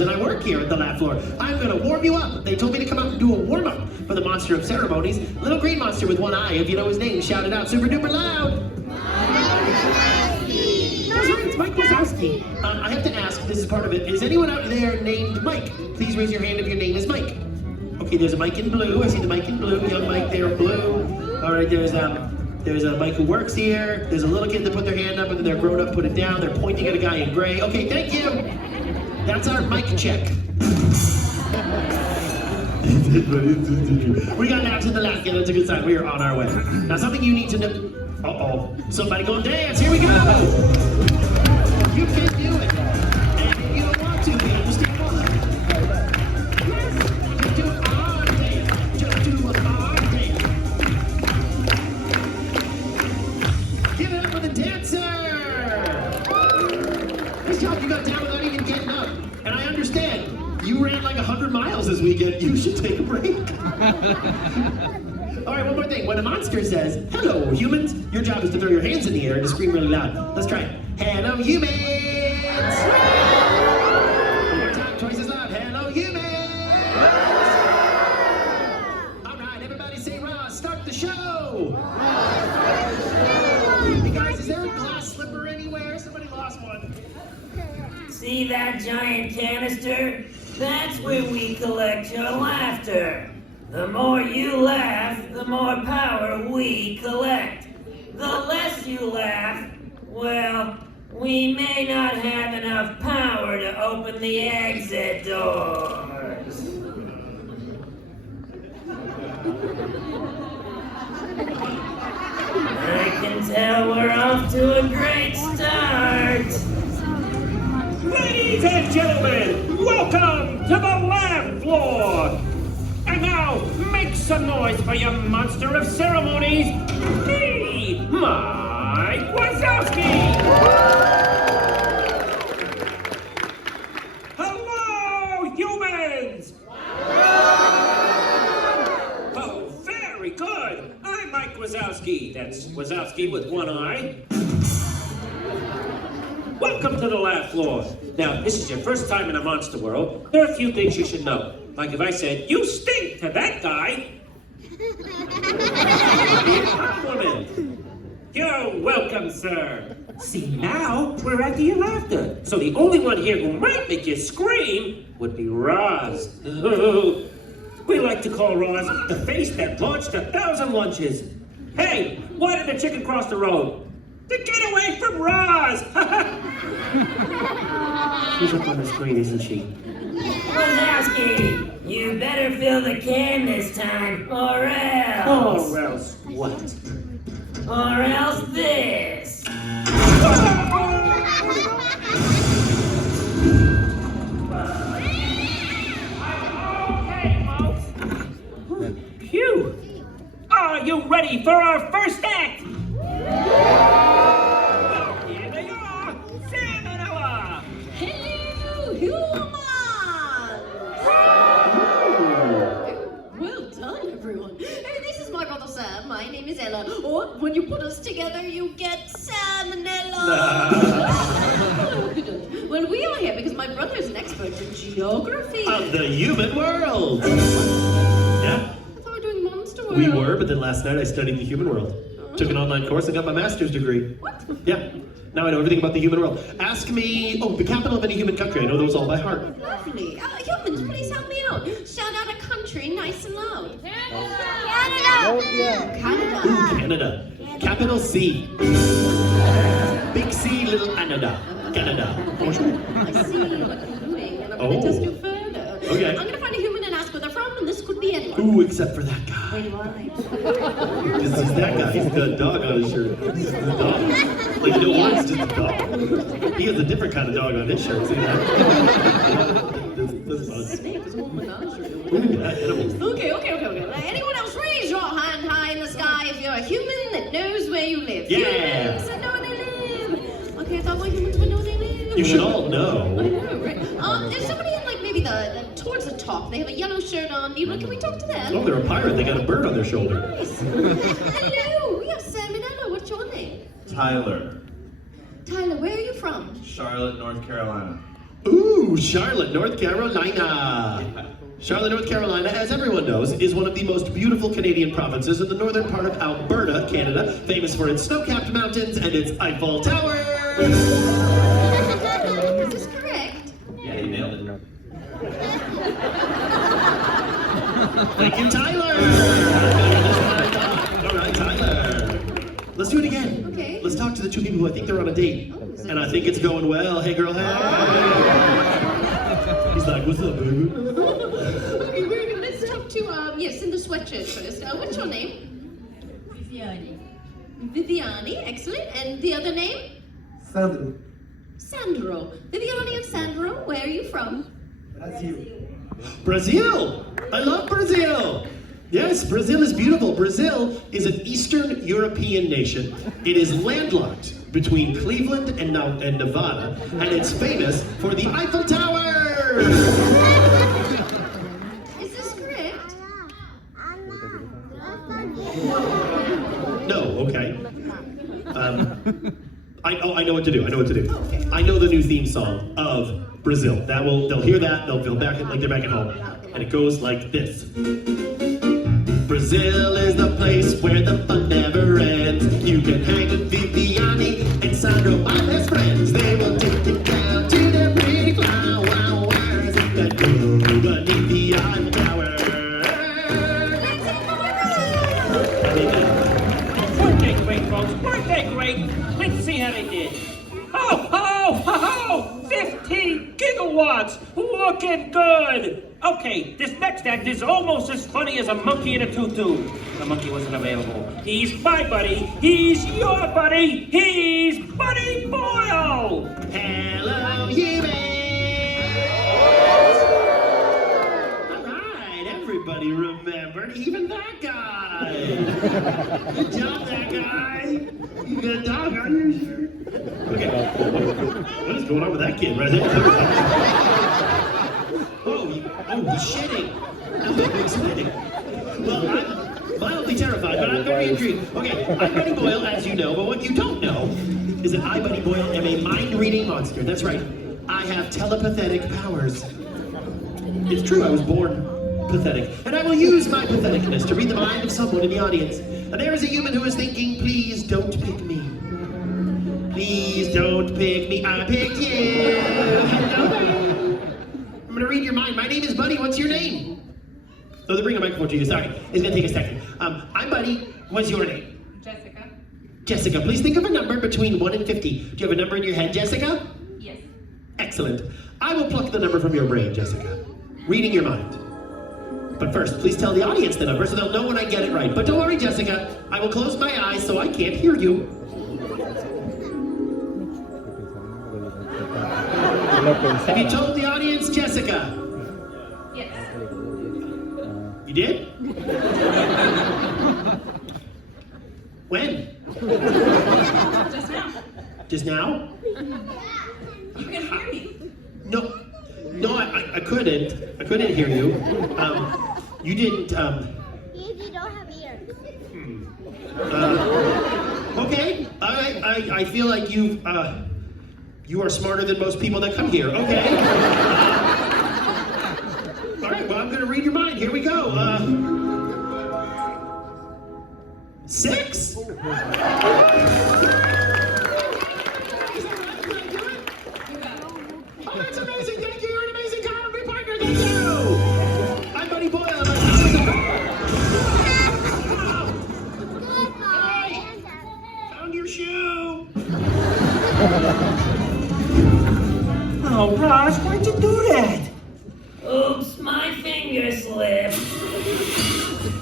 And I work here at the lab floor. I'm gonna warm you up. They told me to come out and do a warm-up for the monster of ceremonies. Little green monster with one eye. If you know his name, shout it out super duper loud. Wazowski! That's right, it's Mike Wazowski. I have to ask, this is part of it. Is anyone out there named Mike? Please raise your hand if your name is Mike. Okay, there's a Mike in blue. I see the Mike in blue. Young Mike there, blue. All right, there's a Mike who works here. There's a little kid that put their hand up, and then they're grown up, put it down. They're pointing at a guy in gray. Okay, thank you. That's our mic check. We got naps in the last game. That's a good sign. We are on our way. Now, something you need to know. Uh-oh. Somebody go dance. Here we go. You can do it. And if you don't want to, we understand why. Just do an arm dance. Just do an arm dance. Give it up for the dancer. Nice job. You got down without even getting up. And I understand, you ran like 100 miles this weekend. You should take a break. All right, one more thing. When a monster says, hello, humans, your job is to throw your hands in the air and to scream really loud. Let's try it. Hello, humans! One more time, twice as loud. Hello, humans! All right, everybody say Ross. Start the show! Hey guys, is there a glass slipper anywhere? Somebody lost one. See that giant canister? That's where we collect your laughter. The more you laugh, the more power we collect. The less you laugh, well, we may not have enough power to open the exit doors. I can tell we're off to a great start. Ladies and gentlemen, welcome to the lab floor! And now, make some noise for your monster of ceremonies, me, Mike Wazowski! Hello, humans! Oh, very good! I'm Mike Wazowski. That's Wazowski with one eye. Welcome to the lab floor. Now, this is your first time in a monster world. There are a few things you should know. Like if I said, you stink to that guy. Compliment. You're welcome, sir. See, now we're at the laughter. So the only one here who might make you scream would be Roz. We like to call Roz the face that launched 1,000 lunches. Hey, why did the chicken cross the road? To get away from Roz! She's up on the screen, isn't she? Wazowski, you better fill the can this time, or else. Or else what? Or else this. Okay, folks. Phew! Are you ready for our first act? Well, here they are, Sam and Ella. Hello, humans! Well done, everyone. Hey, this is my brother Sam. My name is Ella. Or when you put us together, you get Sam and Ella. Well, we are here because my brother is an expert in geography. Of the human world. Yeah? I thought we were doing monster world. We were, but then last night I studied the human world. Took an online course and got my master's degree. What? Yeah. Now I know everything about the human world. Ask me, the capital of any human country. I know those all by heart. Lovely. Humans, please help me out. Shout out a country nice and loud. Canada! Canada. Ooh, Canada. Capital C. Big C, little Canada. Canada. I see what you're doing, and I'm going to test you further. Okay. I'm going to find a human and ask where they're from, and this could be anyone. Ooh, except for that guy. Why? This is that guy. He's got a dog on his shirt. This is the dog. Like, you know what? It's just a dog. He has a different kind of dog on his shirt. See that? This is fun. Snake is a whole menagerie. Ooh, yeah, animals. Okay. Anyone else raise your hand high in the sky if you're a human that knows where you live. Yeah. Humans that know where they live. Okay, I thought all humans would know where they live. You should all I know. know, right? There's somebody in like maybe towards the top. They have a yellow shirt on. Can we talk to them? Oh, they're a pirate. They got a bird on their shoulder. Nice. Hello, we are Tyler. Tyler, where are you from? Charlotte, North Carolina. Ooh, Charlotte, North Carolina. Charlotte, North Carolina, as everyone knows, is one of the most beautiful Canadian provinces in the northern part of Alberta, Canada, famous for its snow-capped mountains and its Eiffel Tower. Is this correct? Yeah, you nailed it. Thank you, Tyler. All right, Tyler. Let's do it again. Okay. Let's talk to the two people who I think they're on a date. And I think it's going well. Hey, girl, hey. He's like, what's up, baby? Okay, let's talk to, yes, in the sweatshirt first. What's your name? Viviani. Viviani, excellent. And the other name? Sandro. Sandro. Viviani and Sandro, where are you from? Brazil. Brazil! I love Brazil! Yes, Brazil is beautiful. Brazil is an Eastern European nation. It is landlocked between Cleveland and Nevada, and it's famous for the Eiffel Tower! Is this correct? No, okay. I know what to do. I know what to do. I know the new theme song of Brazil. They'll hear that, they'll feel back like they're back at home. And it goes like this. Brazil is the place where the fun never ends. You can hang with Viviani and Sandro, my best friends. They will take you down to their pretty flowers that grow beneath the Eiffel Tower. Weren't they great, folks? Weren't they great? Let's see how they did. Ho, ho, ho, ho! 15 gigawatts! Looking good! Okay, this next act is almost as funny as a monkey in a tutu. The monkey wasn't available. He's my buddy. He's your buddy. He's Buddy Boyle! Hello, humans! All right, everybody remembered, even that guy. Good job, that guy. You good dog, are you sure? Okay. What is going on with that kid right there? Oh, he's shedding. I'm very excited. Well, I'm mildly terrified, but I'm very intrigued. Okay, I'm Buddy Boyle, as you know, but what you don't know is that I, Buddy Boyle, am a mind-reading monster. That's right. I have telepathic powers. It's true, I was born pathetic. And I will use my patheticness to read the mind of someone in the audience. And there is a human who is thinking, please don't pick me. Please don't pick me, I picked you. Hello. I'm gonna read your mind. My name is Buddy, what's your name? Oh, they're bringing a microphone to you, sorry. It's gonna take a second. I'm Buddy, what's your name? Jessica. Jessica, please think of a number between 1 and 50. Do you have a number in your head, Jessica? Yes. Excellent. I will pluck the number from your brain, Jessica. Reading your mind. But first, please tell the audience the number so they'll know when I get it right. But don't worry, Jessica. I will close my eyes so I can't hear you. Have you told the audience, Jessica? Yes. You did? When? Just now. Just now? You can hear me. No, I couldn't. I couldn't hear you. You didn't, If you don't have ears. Okay, all right. I feel like you are smarter than most people that come here. Okay. All right, well, I'm going to read your mind. Here we go. 6? Oh, that's amazing. Thank you. You're an amazing comedy partner. Thank you. I'm Buddy Boyle. And found your shoe. Oh, Ross, why'd you do that? Oops, my finger slipped.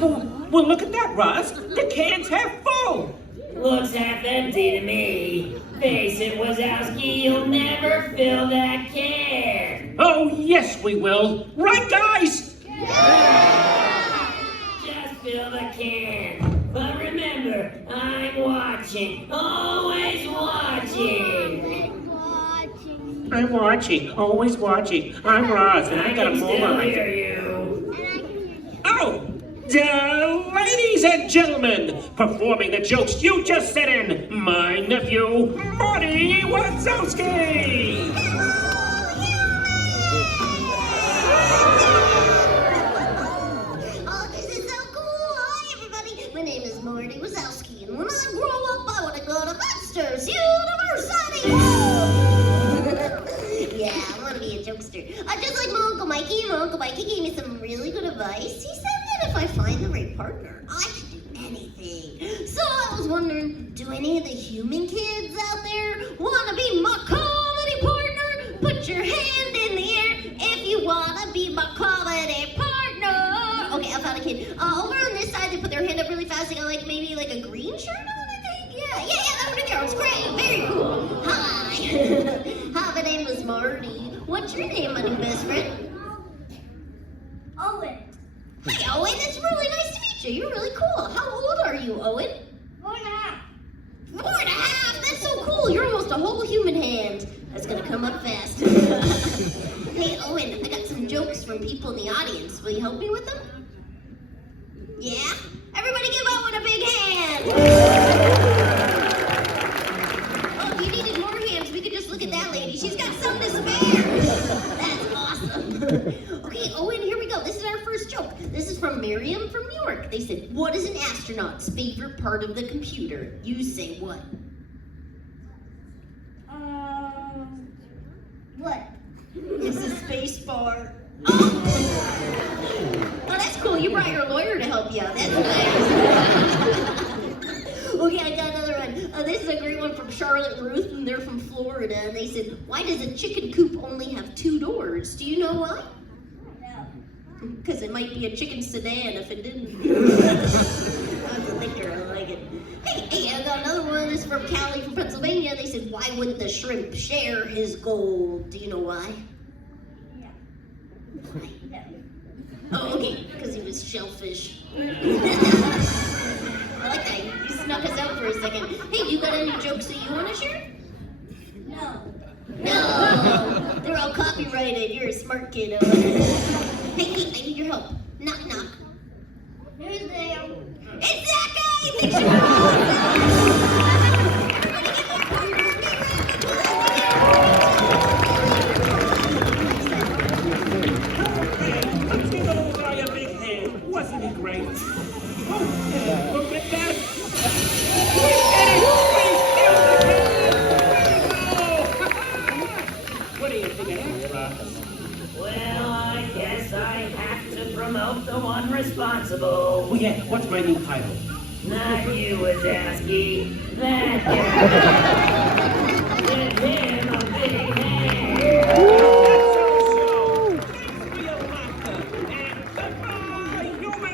Well, look at that, Ross. The can's half full. Looks half empty to me. Face it, Wazowski, you'll never fill that can. Oh, yes, we will. Right, guys? Just fill the can. But remember, I'm watching. Always watching. I'm watching, always watching. I'm Ross, and I got a can mole still on my hear face. you. Oh, Ladies and gentlemen, performing the jokes you just sent in, my nephew, Marty Wazowski! Oh, this is so cool! Hi, everybody. My name is Marty Wazowski, and when I grow up, I want to go to Monsters University. Yeah, I want to be a jokester. Just like my Uncle Mikey. My Uncle Mikey gave me some really good advice. He said that if I find the right partner, I can do anything. So I was wondering, do any of the human kids out there want to be my comedy partner? Put your hand in the air if you want to be my comedy partner. Okay, I found a kid. Over on this side, they put their hand up really fast. They got like maybe like a green shirt on, I think. Yeah, that one in there. It was great. Very cool. Hi. Hi, my name is Marty. What's your name, my new best friend? Owen. Hi, Owen. It's really nice to meet you. You're really cool. How old are you, Owen? 4.5. 4.5? That's so cool. You're almost a whole human hand. That's gonna come up fast. Hey, Owen, I got some jokes from people in the audience. Will you help me with them? Yeah? Everybody give Owen a big hand! Oh, if you needed more hands, we could just look at that lady. She's got some to spare. That's awesome. Okay, Owen, here we go. This is our first joke. This is from Miriam from New York. They said, what is an astronaut's favorite part of the computer? You say what? What? It's a space bar. Oh, that's cool. You brought your lawyer to help you out. That's nice. Okay, I got another one. This is a great one from Charlotte and Ruth, and they're from Florida. And they said, why does a chicken coop only have 2 doors? Do you know why? No. Because it might be a chicken sedan if it didn't. I'm a thinker, I like it. Hey, I got another one. This is from Callie from Pennsylvania. They said, why wouldn't the shrimp share his gold? Do you know why? Yeah. Why? No. Oh, okay, because he was shellfish. I like that. You snuck us out for a second. Hey, you got any jokes that you want to share? No. No! They're all copyrighted. You're a smart kid. Hey, I need your help. Knock, knock. Who's there? It's that guy! Thanks for Let's give old guy a big hand. Wasn't he great? Oh, look at that! We did it! We filled the can! What do you think of that, Ross? Well, I guess I have to promote the one responsible. Oh yeah, what's my new title? Not you, Wazowski. That guy. Give him a big hand. That's our show! Thanks for your laughter, and goodbye, humans!